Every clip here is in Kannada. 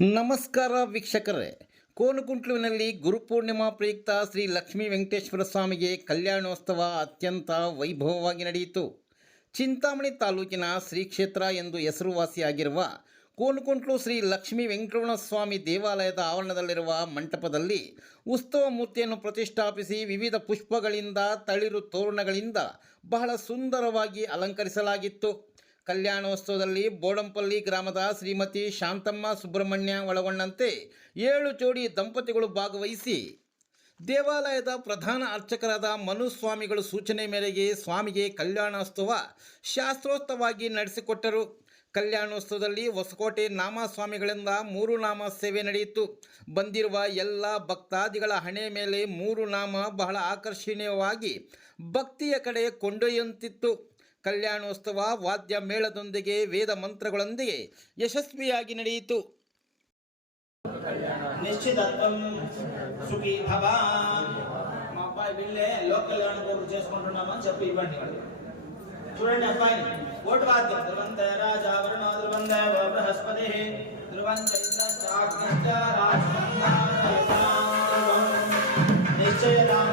ನಮಸ್ಕಾರ ವೀಕ್ಷಕರೇ, ಕೋನಕುಂಟ್ಲುವಿನಲ್ಲಿ ಗುರುಪೂರ್ಣಿಮಾ ಪ್ರಯುಕ್ತ ಶ್ರೀ ಲಕ್ಷ್ಮೀ ವೆಂಕಟೇಶ್ವರ ಸ್ವಾಮಿಗೆ ಕಲ್ಯಾಣೋತ್ಸವ ಅತ್ಯಂತ ವೈಭವವಾಗಿ ನಡೆಯಿತು. ಚಿಂತಾಮಣಿ ತಾಲೂಕಿನ ಶ್ರೀ ಕ್ಷೇತ್ರ ಎಂದು ಹೆಸರುವಾಸಿಯಾಗಿರುವ ಕೋನಕುಂಟ್ಲು ಶ್ರೀ ಲಕ್ಷ್ಮೀ ವೆಂಕಟರಮಣ ಸ್ವಾಮಿ ದೇವಾಲಯದ ಆವರಣದಲ್ಲಿರುವ ಮಂಟಪದಲ್ಲಿ ಉತ್ಸವ ಮೂರ್ತಿಯನ್ನು ಪ್ರತಿಷ್ಠಾಪಿಸಿ ವಿವಿಧ ಪುಷ್ಪಗಳಿಂದ ತಳಿರು ತೋರಣಗಳಿಂದ ಬಹಳ ಸುಂದರವಾಗಿ ಅಲಂಕರಿಸಲಾಗಿತ್ತು. ಕಲ್ಯಾಣೋತ್ಸವದಲ್ಲಿ ಬೋಡಂಪಲ್ಲಿ ಗ್ರಾಮದ ಶ್ರೀಮತಿ ಶಾಂತಮ್ಮ ಸುಬ್ರಹ್ಮಣ್ಯ ಒಳಗೊಂಡಂತೆ 7 ಜೋಡಿ ದಂಪತಿಗಳು ಭಾಗವಹಿಸಿ ದೇವಾಲಯದ ಪ್ರಧಾನ ಅರ್ಚಕರಾದ ಮನುಸ್ವಾಮಿಗಳು ಸೂಚನೆ ಮೇರೆಗೆ ಸ್ವಾಮಿಗೆ ಕಲ್ಯಾಣೋತ್ಸವ ಶಾಸ್ತ್ರೋಕ್ತವಾಗಿ ನಡೆಸಿಕೊಟ್ಟರು. ಕಲ್ಯಾಣೋತ್ಸವದಲ್ಲಿ ಹೊಸಕೋಟೆ ನಾಮಸ್ವಾಮಿಗಳಿಂದ 3 ನಾಮ ಸೇವೆ ನಡೆಯಿತು. ಬಂದಿರುವ ಎಲ್ಲ ಭಕ್ತಾದಿಗಳ ಹಣೆ ಮೇಲೆ 3 ನಾಮ ಬಹಳ ಆಕರ್ಷಣೀಯವಾಗಿ ಭಕ್ತಿಯ ಕಡೆ ಕೊಂಡೊಯ್ಯುವಂತಿತ್ತು. ಕಲ್ಯಾಣೋತ್ಸವ ವಾದ್ಯ ಮೇಳದೊಂದಿಗೆ ವೇದ ಮಂತ್ರಗಳೊಂದಿಗೆ ಯಶಸ್ವಿಯಾಗಿ ನಡೆಯಿತು. నిశ్చితత్వం సుఖీ భవ మా అబ్బాయి వీళ్ళే లోక్ కళ్యాణ కోరు చేసుకుంటున్నామని చెప్పి ఇవ్వండి. చూడండి అబ్బాయిని ఓటు వాద్యం ధ్రువంత రాజా వరుణ ధ్రువంత బృహస్పతి ధ్రువంత ఇంద్రశ్చాగ్నిశ్చ నిశ్చయదాం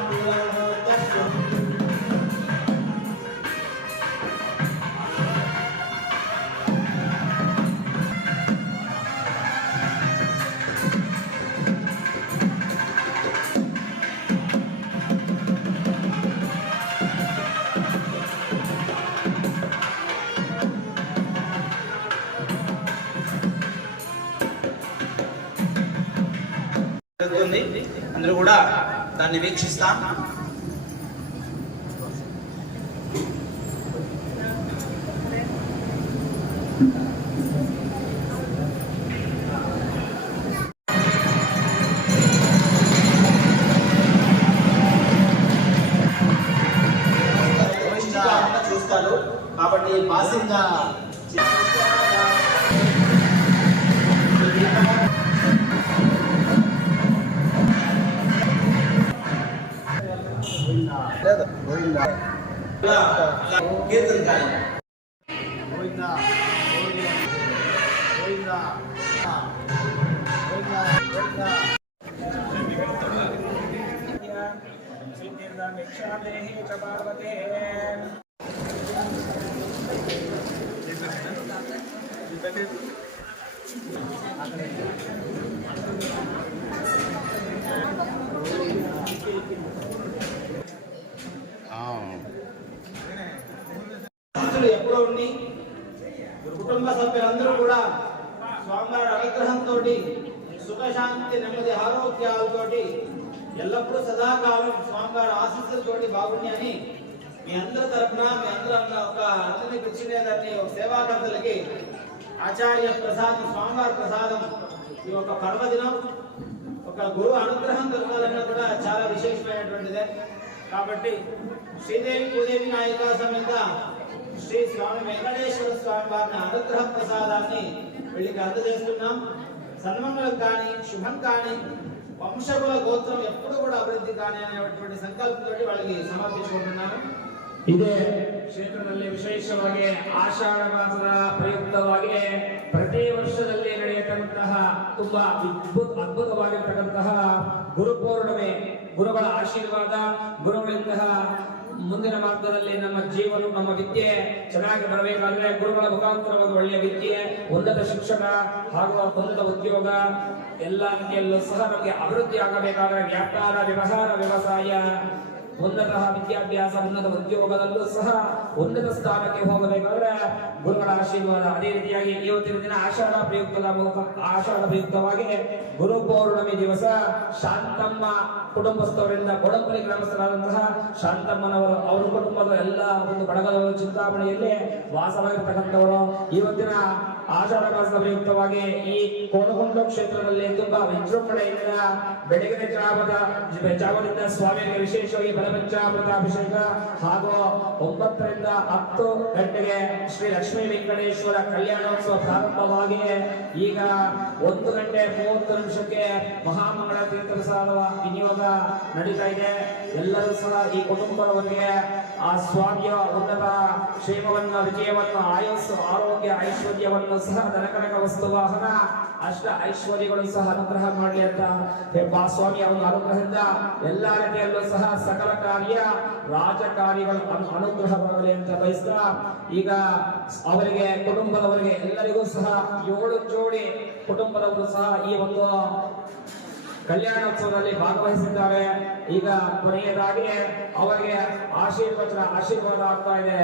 అందరూ కూడా దాన్ని వీక్షిస్తాం. చూస్తారు కాబట్టి పాసింగ్ కీర్తన కానీ గోవిందా గోవిందా గోవిందా గోవిందా సిద్ధిర్దామిక్షాదేహి చ పార్వతే ఎప్పుడో ఉండి కుటుంబ సభ్యులందరూ కూడా స్వామివారి అనుగ్రహంతో సుఖశాంతి నెమ్మది ఆరోగ్యాలతోటి ఎల్లప్పుడూ సదాకాలం స్వామివారి ఆశీస్సులతోటి బాగుండి మీ అందరి తరఫున మీ అందరూ ఒక అతిథి పిచ్చినేదాన్ని ఒక సేవాకర్తలకి ఆచార్య ప్రసాదం స్వామివారి ప్రసాదం ఈ ఒక పర్వదినం ఒక గురువు అనుగ్రహం దొరకాలన్నా కూడా చాలా విశేషమైనటువంటిదే. కాబట్టి శ్రీదేవి భూదేవి నాయికా సమేత శ్రీ స్వామి వెంకటేశ్వర స్వామి వారిని అనుగ్రహ ప్రసాదాన్ని వీళ్ళకి అందజేస్తున్నాం. సన్మంగళం కానీ శుభం కానీ వంశకుల గోత్రం ఎప్పుడు కూడా అభివృద్ధి కానీ అనేటువంటి ಸಂಕಲ್ಪದೊಂದಿಗೆ వాళ్ళకి ಸಮರ್ಪಿಸಿಕೊಳ್ಳುತ್ತೇನೆ. ಇದೇ ಕ್ಷೇತ್ರದಲ್ಲಿ ವಿಶೇಷವಾಗಿ ಆಷಾಢ ಮಾಸದ ಪ್ರಯುಕ್ತವಾಗಿ ಪ್ರತಿ ವರ್ಷದಲ್ಲಿ ನಡೆಯತಕ್ಕಂತಹ ತುಂಬಾ ಅದ್ಭುತವಾಗಿರತಕ್ಕಂತಹ ಗುರುಪೂರ್ಣಿಮೆ, ಗುರುಗಳ ಆಶೀರ್ವಾದ, ಗುರುಗಳಿಂದ ಮುಂದಿನ ಮಾರ್ಗದಲ್ಲಿ ನಮ್ಮ ಜೀವನ ನಮ್ಮ ವಿದ್ಯೆ ಚೆನ್ನಾಗಿ ಬರಬೇಕಾದ್ರೆ ಗುರುಗಳ ಮುಖಾಂತರವಾಗಿ ಒಳ್ಳೆಯ ವಿದ್ಯೆ, ಉನ್ನತ ಶಿಕ್ಷಣ ಹಾಗೂ ಉನ್ನತ ಉದ್ಯೋಗ ಎಲ್ಲ ರೀತಿಯಲ್ಲೂ ಸಹ ನಮಗೆ ಅಭಿವೃದ್ಧಿ ಆಗಬೇಕಾದ್ರೆ ವ್ಯಾಪಾರ, ವ್ಯವಹಾರ, ವ್ಯವಸಾಯ, ಉನ್ನತ ವಿದ್ಯಾಭ್ಯಾಸ, ಉನ್ನತ ಉದ್ಯೋಗದಲ್ಲೂ ಸಹ ಉನ್ನತ ಸ್ಥಾನಕ್ಕೆ ಹೋಗಬೇಕಾದ್ರೆ ಗುರುಗಳ ಆಶೀರ್ವಾದ. ಅದೇ ರೀತಿಯಾಗಿ ಇವತ್ತಿನ ದಿನ ಆಷಾಢ ಪ್ರಯುಕ್ತವಾಗಿ ಗುರು ಪೌರ್ಣಮಿ ದಿವಸ ಶಾಂತಮ್ಮ ಕುಟುಂಬಸ್ಥವರಿಂದ ಬೋಡಂಪಲ್ಲಿ ಗ್ರಾಮಸ್ಥರಾದಂತಹ ಶಾಂತಮ್ಮನವರು ಅವರ ಕುಟುಂಬದ ಎಲ್ಲ ಒಂದು ಬಳಗದವರು ಚಿಂತಾಮಣಿಯಲ್ಲಿ ವಾಸವಾಗಿರ್ತಕ್ಕಂಥವರು ಇವತ್ತಿನ ಆಷಾಢ ಮಾಸದ ಪ್ರಯುಕ್ತವಾಗಿ ಈ ಕೋನಕುಂಟ್ಲು ಕ್ಷೇತ್ರದಲ್ಲಿ ತುಂಬಾ ವಿಜೃಂಭಣೆಯಿಂದ ಬೆಳಗಿನ ಜಾವದಿಂದ ಸ್ವಾಮಿಗೆ ವಿಶೇಷವಾಗಿ ಫಲಪಂಚಾಮೃತಾಭಿಷೇಕ ಹಾಗೂ 9 ರಿಂದ 10 ಗಂಟೆಗೆ ಶ್ರೀ ಲಕ್ಷ್ಮೀ ವೆಂಕಟೇಶ್ವರ ಕಲ್ಯಾಣೋತ್ಸವ ಪ್ರಾರಂಭವಾಗಿ ಈಗ 1 ಗಂಟೆ 30 ನಿಮಿಷಕ್ಕೆ ಮಹಾಮಂಗಳ ತೀರ್ಥ ಪ್ರಸಾದ ವಿನಿಯೋಗ ನಡೀತಾ ಇದೆ. ಎಲ್ಲರೂ ಸಹ ಈ ಕುಟುಂಬದವರಿಗೆ ಆ ಸ್ವಾಮಿಯ ಉನ್ನತ ಕ್ಷೇಮವನ್ನು, ವಿಜಯವನ್ನು, ಆಯುಸ್ಸು, ಆರೋಗ್ಯ, ಐಶ್ವರ್ಯವನ್ನು ಸಹ ದನಕನಕ ವಸ್ತು ವಾಹನ ಅಷ್ಟ ಐಶ್ವರ್ಯಗಳು ಸಹ ಅನುಗ್ರಹ ಮಾಡಲಿ ಅಂತ ಆ ಸ್ವಾಮಿಯ ಒಂದು ಅನುಗ್ರಹದಿಂದ ಎಲ್ಲಾ ರೀತಿಯಲ್ಲೂ ಸಹ ಸಕಲ ಕಾರ್ಯ ರಾಜಕಾರಿಗಳು ಅನುಗ್ರಹವಾಗಲಿ ಅಂತ ಬಯಸ್ತಾ ಈಗ ಅವರಿಗೆ ಕುಟುಂಬದವರಿಗೆ ಎಲ್ಲರಿಗೂ ಸಹ 7 ಜೋಡಿ ಕುಟುಂಬದವರು ಸಹ ಈ ಒಂದು ಕಲ್ಯಾಣೋತ್ಸವದಲ್ಲಿ ಭಾಗವಹಿಸಿದ್ದಾರೆ. ಈಗ ಕೊನೆಯದಾಗಿ ಅವರಿಗೆ ಆಶೀರ್ವಾದ ಆಗ್ತಾ ಇದೆ.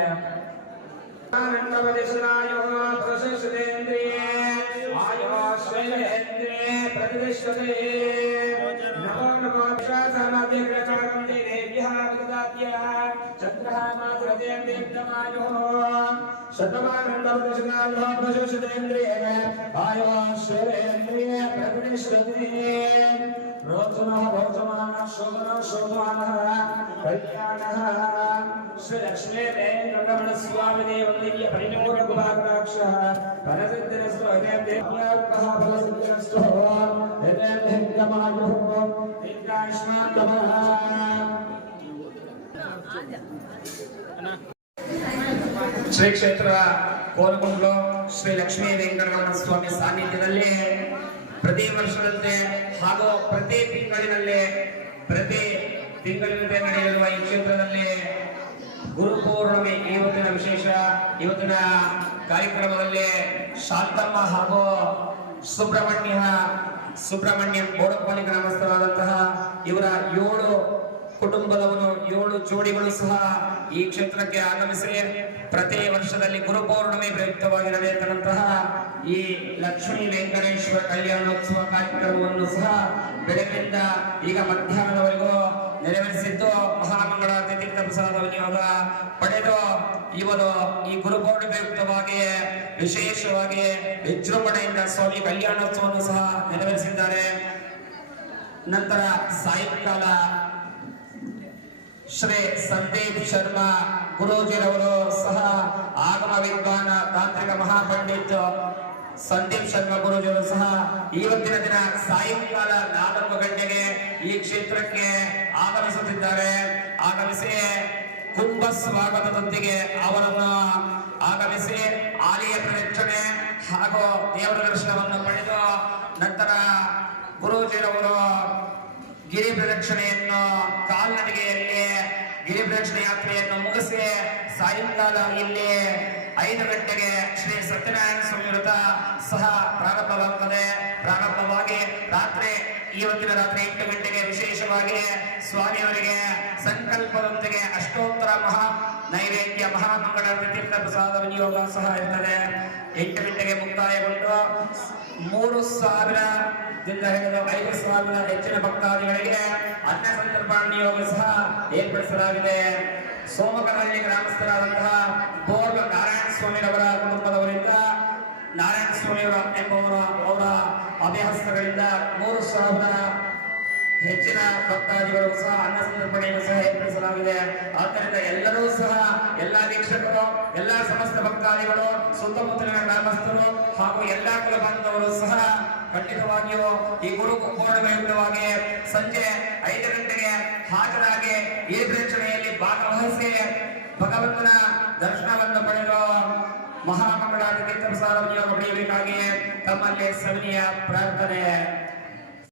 ಶ್ರೀ ಲಕ್ಷ್ಮೀ ವೆಂಕಟರಮಣ ಸ್ವಾಮಿ ದೇವರಿಗೆ ಪರಿಪೂರ್ಣ ಗುಣಾಕ್ಷ ಪರಸಿದ್ಧರಸ್ತು ಅನೇಕಃ ಫಲಸಿದ್ಧರಸ್ತು ಯದೇಂದ್ರಮಾಯು ದೀರ್ಘಾಯುಷ್ಮಾನ್ ಶ್ರೀ ಕ್ಷೇತ್ರ ಕೋಲಗುಂಡ್ಲು ಶ್ರೀ ಲಕ್ಷ್ಮೀ ವೆಂಕಟರಮಣ ಸ್ವಾಮಿ ಸಾನ್ನಿಧ್ಯದಲ್ಲಿ ಪ್ರತಿ ವರ್ಷದಂತೆ ಹಾಗೂ ಪ್ರತಿ ತಿಂಗಳಿನಂತೆ ನಡೆಯಲಿರುವ ಈ ಕ್ಷೇತ್ರದಲ್ಲಿ ಗುರುಪೌರ್ಣಮಿ ಇವತ್ತಿನ ವಿಶೇಷ. ಇವತ್ತಿನ ಕಾರ್ಯಕ್ರಮದಲ್ಲಿ ಶಾಂತಮ್ಮ ಹಾಗೂ ಸುಬ್ರಹ್ಮಣ್ಯ ಬೋಡಪಾಲಿ ಗ್ರಾಮಸ್ಥರಾದಂತಹ ಇವರ 7 ಕುಟುಂಬದವರು 7 ಜೋಡಿಗಳು ಸಹ ಈ ಕ್ಷೇತ್ರಕ್ಕೆ ಆಗಮಿಸಿ ಪ್ರತಿ ವರ್ಷದಲ್ಲಿ ಗುರುಪೌರ್ಣಮಿ ಪ್ರಯುಕ್ತವಾಗಿ ನಡೆಯತಕ್ಕಂತಹ ಈ ಲಕ್ಷ್ಮೀ ವೆಂಕಟೇಶ್ವರ ಕಲ್ಯಾಣೋತ್ಸವ ಕಾರ್ಯಕ್ರಮವನ್ನು ಸಹ ಬೆಳಗಿನಿಂದ ಈಗ ಮಧ್ಯಾಹ್ನದವರೆಗೂ ನೆರವೇರಿಸಿದ್ದು ಮಹಾಮಂಗಳಾರತಿ ತೀರ್ಥ ಪ್ರಸಾದ ವಿನಿಯೋಗ ಪಡೆದು ಇವರು ಈ ಗುರುಪೌರ್ಣಮಿ ಪ್ರಯುಕ್ತವಾಗಿ ವಿಶೇಷವಾಗಿ ವಿಜೃಂಭಣೆಯಿಂದ ಸ್ವಾಮಿ ಕಲ್ಯಾಣೋತ್ಸವವನ್ನು ಸಹ ನೆರವೇರಿಸಿದ್ದಾರೆ. ನಂತರ ಸಾಯಂಕಾಲ ಶ್ರೀ ಸಂದೀಪ್ ಶರ್ಮಾ ಗುರೂಜಿರವರು ಸಹ ಆಗಮ ವಿದ್ವಾನ ತಾಂತ್ರಿಕ ಮಹಾಪಂಡಿತ್ ಸಂದೀಪ್ ಶರ್ಮಾ ಗುರೂಜಿಯವರು ಸಹ ಇವತ್ತಿನ ದಿನ ಸಾಯಂಕಾಲ 4 ಗಂಟೆಗೆ ಈ ಕ್ಷೇತ್ರಕ್ಕೆ ಆಗಮಿಸುತ್ತಿದ್ದಾರೆ. ಆಗಮಿಸಿ ಕುಂಭ ಸ್ವಾಗತದೊಂದಿಗೆ ಅವರನ್ನು ಆಗಮಿಸಿ ಆಲಯ ಪ್ರದಕ್ಷಿಣೆ ಹಾಗೂ ದೇವರ ದರ್ಶನವನ್ನು ಪಡೆದು ನಂತರ ಗುರೂಜಿರವರು ಗಿರಿ ಪ್ರದಕ್ಷಿಣೆಯನ್ನು ಕಾಲ್ನಡಿಗೆಯಲ್ಲಿ ಗಿರಿ ಪ್ರದಕ್ಷಿಣೆ ಯಾತ್ರೆಯನ್ನು ಮುಗಿಸಿ ಸಾಯಂಕಾಲ ಇಲ್ಲಿ 5 ಗಂಟೆಗೆ ಶ್ರೀ ಸತ್ಯನಾರಾಯಣ ಸ್ವಾಮಿ ವ್ರತ ಸಹ ಪ್ರಾರಂಭವಾಗಿ ಇವತ್ತಿನ ರಾತ್ರಿ 8 ಗಂಟೆಗೆ ವಿಶೇಷವಾಗಿ ಸ್ವಾಮಿಯವರಿಗೆ ಸಂಕಲ್ಪದೊಂದಿಗೆ ಅಷ್ಟೋತ್ತರ ಮಹಾ ನೈವೇದ್ಯ ಮಹಾಮಂಗಳಾರತಿ ತೀರ್ಥ ಪ್ರಸಾದ ವಿನಿಯೋಗ ಸಹ ಇರ್ತದೆ. 8 ಗಂಟೆಗೆ ಮುಕ್ತಾಯಗೊಂಡು 3,000ದಿಂದ ಹಿಡಿದು 5,000 ಹೆಚ್ಚಿನ ಭಕ್ತಾದಿಗಳಿಗೆ ಅನ್ನ ಸಂತರ್ಪಣಾ ನಿಯೋಗ ಸಹ ಏರ್ಪಡಿಸಲಾಗಿದೆ. ಸೋಮಕನಹಳ್ಳಿ ಗ್ರಾಮಸ್ಥರಾದಂತಹ ಬೋರ್ಗ ನಾರಾಯಣ ಸ್ವಾಮಿರವರ ಕುಟುಂಬದವರಿಂದ ನಾರಾಯಣ ಸ್ವಾಮಿಯವರ ಅವರ ಅಭ್ಯಾಸಗಳಿಂದ 3,000 ಹೆಚ್ಚಿನ ಭಕ್ತಾದಿಗಳು ಸಹ ಅನ್ನ ಸಂತರ್ಪಣೆಯನ್ನು ಸಹ ಏರ್ಪಡಿಸಲಾಗಿದೆ. ಆದ್ದರಿಂದ ಎಲ್ಲರೂ ಸಹ ಎಲ್ಲಾ ವೀಕ್ಷಕರು, ಎಲ್ಲಾ ಸಮಸ್ತ ಭಕ್ತಾದಿಗಳು, ಸುತ್ತಮುತ್ತಲಿನ ಗ್ರಾಮಸ್ಥರು ಹಾಗೂ ಎಲ್ಲಾ ಕುಲ ಬಾಂಧವರು ಸಹ ಖಂಡಿತವಾಗಿಯೂ ಈ ಗುರು ಪೂರ್ಣಯುಕ್ತವಾಗಿ ಸಂಜೆ 5 ಗಂಟೆಗೆ ಹಾಜರಾಗಿ ಈ ಪ್ರದಕ್ಷಿಣೆಯಲ್ಲಿ ಭಾಗವಹಿಸಿ ಭಗವಂತನ ದರ್ಶನವನ್ನು ಪಡೆದು ಮಹಾಮಂಗಳಾರತಿ ತೀರ್ಥ ಪ್ರಸಾದ ವಿನಿಯೋಗ ಪಡೆಯಬೇಕಾಗಿ ತಮ್ಮಲ್ಲಿ ಸವಿನಯ ಪ್ರಾರ್ಥನೆ.